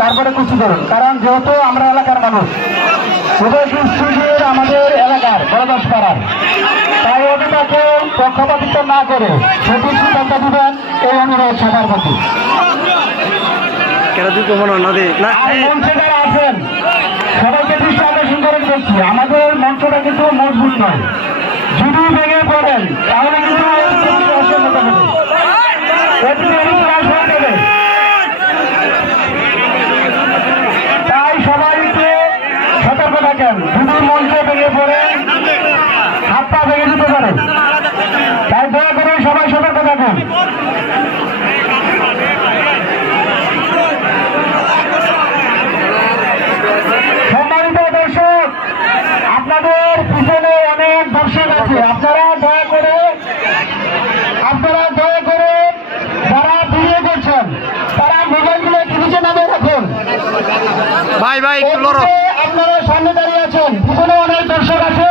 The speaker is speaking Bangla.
তারপরে কুচি করুন, কারণ যেহেতু আমরা এলাকার মানুষ, আমাদের এলাকার বড়দাস পাড়ার, তাই অভিভাবককে পক্ষপাতিত্ব না করে সঠিক সিদ্ধান্ত দিবেন এই অনুরোধ সবার প্রতি। মঞ্চে যারা আছেন সবাইকে দৃষ্টি আকর্ষণ করে দিচ্ছি, আমাদের মঞ্চটা কিন্তু মজবুত নয়, যদি ভেঙে পড়েন তাহলে কিন্তু তাই সবাইকে সতর্ক থাকেন, যদি মঞ্চে ভেঙে পড়ে হাত পা ভেঙে দিতে পারে, তাই দয়া করে সবাই সতর্ক থাকেন। সম্মানিত দর্শক, আপনাদের পিছনে অনেক দর্শক আছে, আপনারা দয়া করে যারা ভিডিও করছেন তারা মোবাইলগুলো নিচে নামে রাখুন। ভাই আপনারা সামনে দাঁড়িয়ে আছেন, পিছনে অনেক দর্শক আছে,